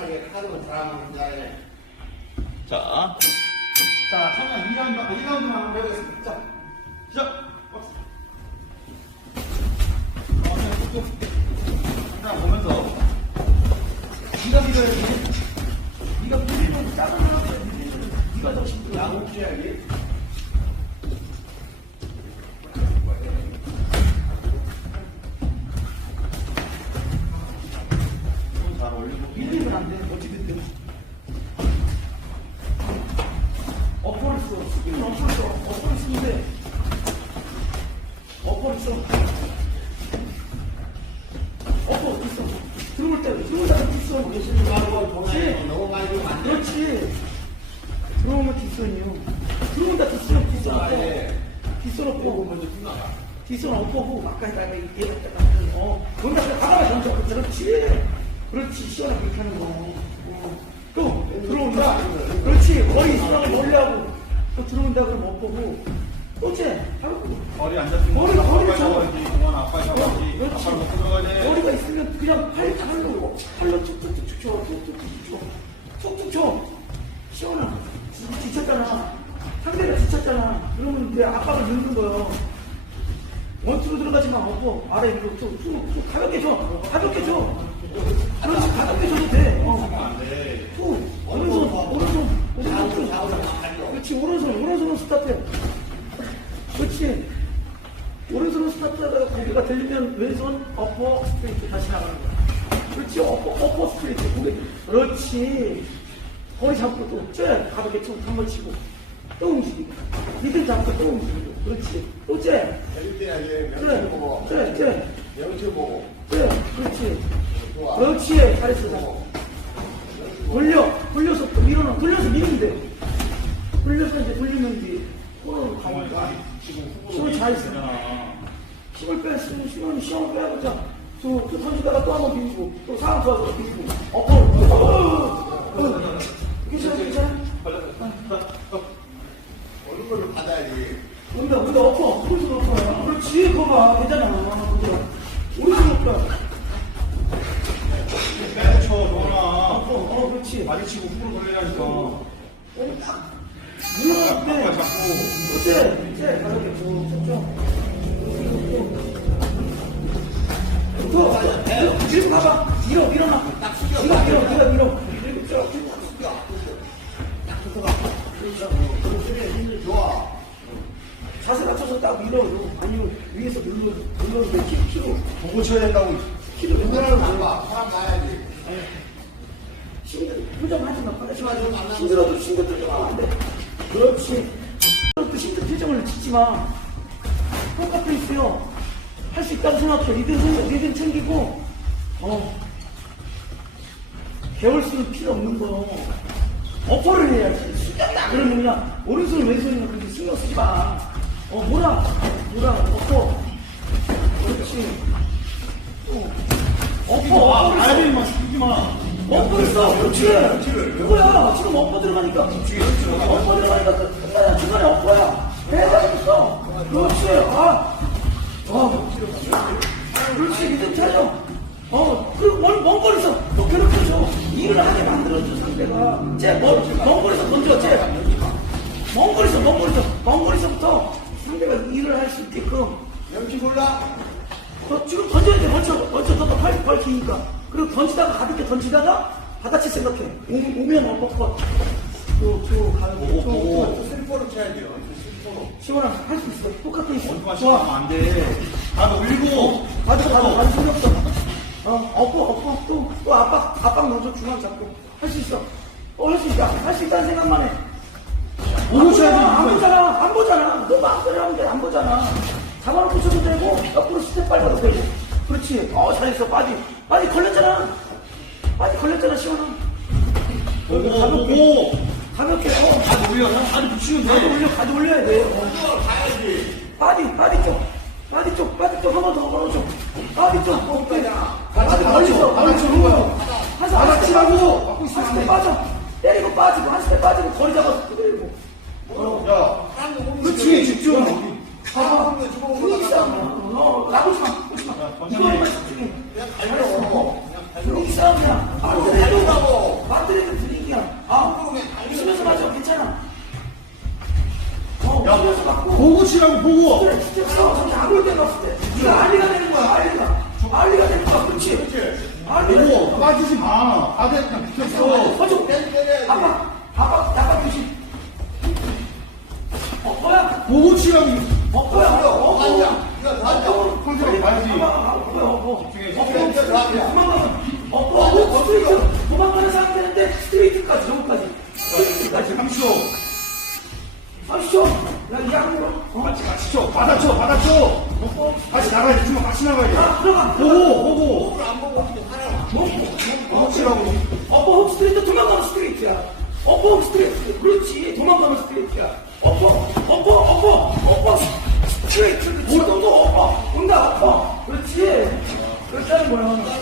시원하게 하는 사람은 잘해. 자, 자, 처음에 2라운드, 2라운드만 한번 해보겠습니다. 자, 시작! 어, 쭉쭉. 항상 보면서. 네가 밀어야 그렇지. 들어오면 뒷선이요. 들어온다 뒷선 엎어. 뒷선 엎어. 뒷선 엎어고, 아까 해다가 얘가 딱 어, 거기다 그냥 바닥에 던져. 그렇지. 그렇지. 시원하게 이렇게 하는 거. 어. 또, 들어온다. 그렇지. 머리 수락을 멀리 하고. 또 들어온다 그러면 엎어고. 그렇지. 하고. 머리 안 잡히면 머리, 머리 잡아. 잡아야지. 공원 아빠 잡아야지. 그렇지. 아빠 먹고 들어가야지. 머리가 있으면 그냥 팔, 팔로, 팔로 툭툭툭 쳐, 툭툭툭 쳐. 툭툭 쳐. 시원하. 지- 지쳤잖아. 상대가 지쳤잖아. 그러면 이제 압박을 넣는 거예요. 원투로 들어가지만 없고, 아래 위로 좀 가볍게 줘. 가볍게 줘. 그렇지, 가볍게 줘도 돼. 어. 스트레이트 다시 나가는 거야. 그렇지, 어퍼, 어퍼 스트레이트. 고개. 그렇지. 거리 잡고 또, 쟤, 가볍게 툭 한번 치고, 또 움직이고. 리듬 잡고 또 움직이고. 그렇지. 또 쟤. 때 이제 쟤, 명치 보고. 쟤. 그렇지. 좋아. 그렇지. 잘했어. 잘했어. 돌려. 돌려서 또 밀어넣어. 돌려서 미는 돼. 돌려서 이제 돌리면 이제, 코너로 가면 돼. 힘을 잘 써. 힘을 뺐으면 시원히 시험을 빼야겠자. 또, 또 던지다가 또 한 번 비비고, 또 상황 좋아서 비비고, 엎어, 어, 어, 괜찮아, 괜찮아? 얼굴을 받아야지. 우리가, 우리가 엎어, 오른손 엎어. 그렇지, 그거 봐, 괜찮아. 오른손 엎어. 빼쳐, 정원아. 엎어, 어, 그렇지. 많이 치고 후로 돌리라니까. 어, 딱. 아빠 잡고. 그렇지, 그렇지, 가볍게 쭉, 쭉. 또, 밀어, 밀어놔. 밀어, 밀어, 밀어, 밀어. 밀고 쭉, 쭉. 그래, 힘이 좋아. 자세 맞춰서 딱 밀어요. 아니면 위에서 눌러, 눌러서 키, 키로, 보고 쳐야 된다고. 키로 눈을 눌러서 안 봐. 사람 봐야지. 힘들어. 표정하지 마. 빨리 좀 힘들어도 친구들 좀 하면 안 돼. 그렇지. 또 힘든 표정을 짓지 마. 똑같아 있어요. 할 수 있다고 생각해. 리듬, 리듬 챙기고, 어. 배울 수는 필요 없는 거. 어퍼를 해야지. 숙였다. 그러면 그냥 오른손, 왼손이면 그렇게 신경 쓰지 마. 어, 뭐라. 뭐라. 어퍼. 그렇지. 어. 어퍼, 어퍼를 써. 막 죽이지 마. 엎어 있어. 그렇지. 그거야. 지금 엎어 들어가니까. 엎어 들어가니까 끝나야 중간에 엎어야. 배가 있어. 그렇지. 아. 어. 그렇지. 리듬 찾아. 어. 그리고 먼, 먼 거리서 또 괴롭혀줘. 일을 하게 만들어줘, 상대가. 쟤, 먼, 먼 거리서 던져, 쟤. 먼 거리서, 먼 거리서, 먼 거리서부터 상대가 일을 할 수 있게끔. 명치 몰라? 너 지금 던져야 돼, 먼저, 먼저 너가 팔, 팔 기니까. 그리고 던지다가 가볍게 던지다가 바다치 생각해. 오, 오면 어퍼컷. 또, 또, 가볍게. 또, 또. 슬퍼로 쳐야죠. 슬퍼로. 시원아, 할 수 있어. 있어. 원투만 좋아. 시키면 안 돼. 다 올리고. 맞아, 맞아, 맞아. 신경 써. 어, 엎어, 엎어. 또, 또 압박, 압박 넣어서 중앙 잡고. 할 수 있어. 어, 할 수 있다. 할 수 있다는 생각만 해. 쳐야지, 안. 보잖아. 안 보잖아. 너 마음대로 하면 돼. 안 보잖아. 잡아놓고 쳐도 되고, 옆으로 스텝 밟아도 되고. 그렇지. 어, 잘했어. 빠지. 빠지 걸렸잖아. 빠지 걸렸잖아, 시원아. 보고, 가볍게. 가볍게. 어, 다리 올려. 형 다리 붙이면 돼. 올려, 가드 올려야 돼. 어. 빠디, 빠디 쪽. 빠디 쪽, 빠디 쪽 한 번 더 걸어줘. 빠디 쪽. 어, 오 맞아, 멀리서, 멀리서. 바닥치라고! 한 시대 빠져! 때리고 빠지고, 한 시대 빠지고, 거리 잡아서 때리고. 야, 그치, 집중. 아, 아 분위기 싸움. 어, 나오지 마, 이거에만 집중해. 분위기 싸움이야. 아, 달려오라고. 만들어진 분위기야. 아, 웃으면서 맞아, 괜찮아. 어, 웃으면서 맞고. 보고 치라고, 보고! 그래, 진짜 싸워. 저기 아무 때나 없을 때. 네가 알리가 되는 거야, 알리가. 알리가 거야, 그렇지. 알리가. 거야. 빠지지 마. 아들 그냥 비켰어. 서줘. 때리, 때려야지. 아빠, 아빠, 아빠 조심. 어, 뭐야? 보고 치라고. 어, 뭐야? 어, 어, 아니야. 이거 다 아니야. 컨셉이 봐야지. 아빠, 아, 뭐야? 어, 집중해서. 어, 어, 이거 다 아니야. 도망가면, 어, 어, 어, 스트레이트. 도망가는 사람 되는데, 스트레이트까지, 저거까지. 스트레이트까지. 30초. 아시죠? 야, 이 악물어. 어? 같이 같이 쳐. 받아쳐. 받아쳐. 어? 같이 나가야지. 주먹 같이 나가야 돼. 아, 들어가. 보고. 보고. 그걸 안 보고 하라. 보고 치라고. 어퍼 훅 스트레이트 도망가는 스트레이트야. 어퍼 훅 스트레이트. 그렇지. 도망가는 스트레이트야. 어퍼, 어퍼, 어퍼, 어퍼 스트레이트. 그렇지. 너도 어퍼. 온다, 어퍼. 그렇지. 그렇게 하는 거야.